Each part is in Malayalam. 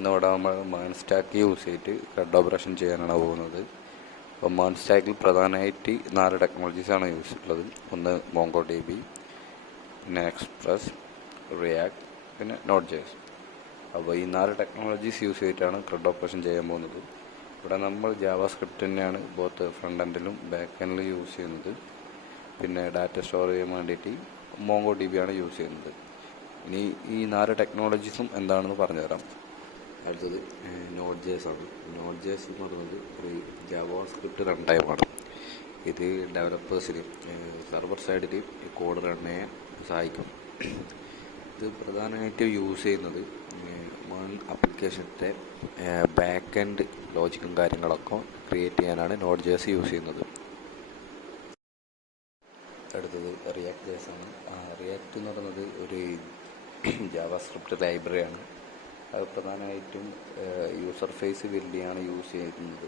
ഇന്നിവിടെ നമ്മൾ MERN സ്റ്റാക്ക് യൂസ് ചെയ്തിട്ട് CRUD ഓപ്പറേഷൻ ചെയ്യാനാണ് പോകുന്നത്. അപ്പോൾ MERN സ്റ്റാക്കിൽ പ്രധാനമായിട്ട് 4 ടെക്നോളജീസാണ് യൂസ് ചെയ്തിട്ടുള്ളത്. ഒന്ന് MongoDB, പിന്നെ എക്സ്പ്രസ്, റിയാക്ട്, പിന്നെ NodeJS. അപ്പോൾ ഈ 4 ടെക്നോളജീസ് യൂസ് ചെയ്തിട്ടാണ് CRUD ഓപ്പറേഷൻ ചെയ്യാൻ പോകുന്നത്. ഇവിടെ നമ്മൾ ജാവാസ്ക്രിപ്റ്റ് തന്നെയാണ് ബോത്ത് ഫ്രണ്ട് എൻഡിലും ബാക്ക് എൻഡിലും യൂസ് ചെയ്യുന്നത്. പിന്നെ ഡാറ്റ സ്റ്റോർ ചെയ്യാൻ വേണ്ടിയിട്ട് MongoDB ആണ് യൂസ് ചെയ്യുന്നത്. ഇനി ഈ 4 ടെക്നോളജീസും എന്താണെന്ന് പറഞ്ഞുതരാം. അടുത്തത് NodeJS ആണ്. NodeJS എന്ന് പറയുന്നത് ഒരു ജാവാസ്ക്രിപ്റ്റ് റൺ ടൈമാണ്. ഇത് ഡെവലപ്പേഴ്സിന് സെർവർ സൈഡിൽ കോഡ് റൺ ചെയ്യാൻ സഹായിക്കും. ഇത് പ്രധാനമായിട്ട് യൂസ് ചെയ്യുന്നത് MERN ആപ്ലിക്കേഷൻ്റെ ബാക്ക് എൻഡ് ലോജിക്കും കാര്യങ്ങളൊക്കെ ക്രിയേറ്റ് ചെയ്യാനാണ് NodeJS യൂസ് ചെയ്യുന്നത്. അടുത്തത് ReactJS ആണ്. റിയാക്ട് എന്ന് പറയുന്നത് ഒരു ജാവാസ്ക്രിപ്റ്റ് ലൈബ്രറിയാണ്. അത് പ്രധാനമായിട്ടും യൂസർ ഫേസ് ബിൽഡിയാണ് യൂസ് ചെയ്യുന്നത്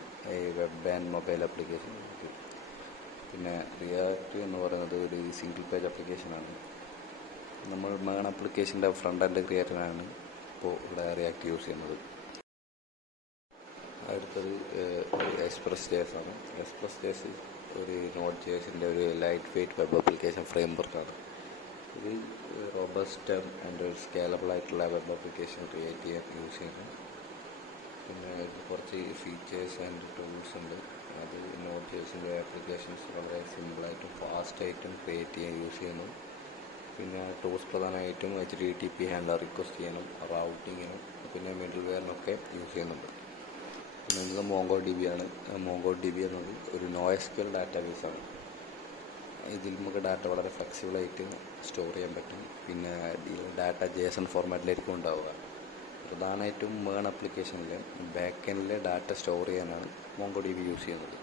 വെബ് ആൻഡ് മൊബൈൽ ആപ്ലിക്കേഷനുകൾക്ക്. പിന്നെ റിയാക്ട് എന്ന് പറയുന്നത് ഒരു സിംഗിൾ പേജ് ആപ്ലിക്കേഷനാണ്. നമ്മൾ MERN ആപ്ലിക്കേഷൻ്റെ ഫ്രണ്ട് എൻഡ് ക്രിയേറ്ററാണ് ഇപ്പോൾ ഇവിടെ റിയാക്ട് യൂസ് ചെയ്യുന്നത്. അടുത്തത് ExpressJS ആണ്. ExpressJS ഒരു NodeJSൻ്റെ ഒരു ലൈറ്റ് വെയ്റ്റ് വെബ് ആപ്ലിക്കേഷൻ ഫ്രെയിംവർക്കാണ്. ഇത് റോബസ്റ്റ് ആൻഡ് ഒരു സ്കേലബിൾ ആയിട്ടുള്ള വെബ് ആപ്ലിക്കേഷൻ ക്രിയേറ്റ് ചെയ്യാൻ യൂസ് ചെയ്യുന്നു. പിന്നെ കുറച്ച് ഫീച്ചേഴ്സ് ആൻഡ് ടൂൾസ് ഉണ്ട്. അത് NodeJSൻ്റെ ആപ്ലിക്കേഷൻസ് വളരെ സിമ്പിളായിട്ടും ഫാസ്റ്റായിട്ടും ക്രിയേറ്റ് ചെയ്യാൻ യൂസ് ചെയ്യുന്നു. പിന്നെ ടൂൾസ് പ്രധാനമായിട്ടും HTTP ഹാൻഡ്ലർ റിക്വസ്റ്റ് ചെയ്യാനും റൗട്ടിങ്ങിനും പിന്നെ മിഡിൽ വെയറിനൊക്കെ യൂസ് ചെയ്യുന്നുണ്ട്. പിന്നെ ഇത് MongoDB ആണ്. MongoDB എന്നത് ഒരു NoSQL ഡാറ്റാബേസാണ്. ഇതിൽ നമുക്ക് ഡാറ്റ വളരെ ഫ്ലെക്സിബിളായിട്ട് സ്റ്റോർ ചെയ്യാൻ പറ്റും. പിന്നെ ഡാറ്റ JSON ഫോർമാറ്റിലായിരിക്കും ഉണ്ടാവുക. പ്രധാനമായിട്ടും MERN ആപ്ലിക്കേഷനിലെ ബാക്ക് എൻഡിലെ ഡാറ്റ സ്റ്റോർ ചെയ്യാനാണ് MongoDB യൂസ് ചെയ്യുന്നത്.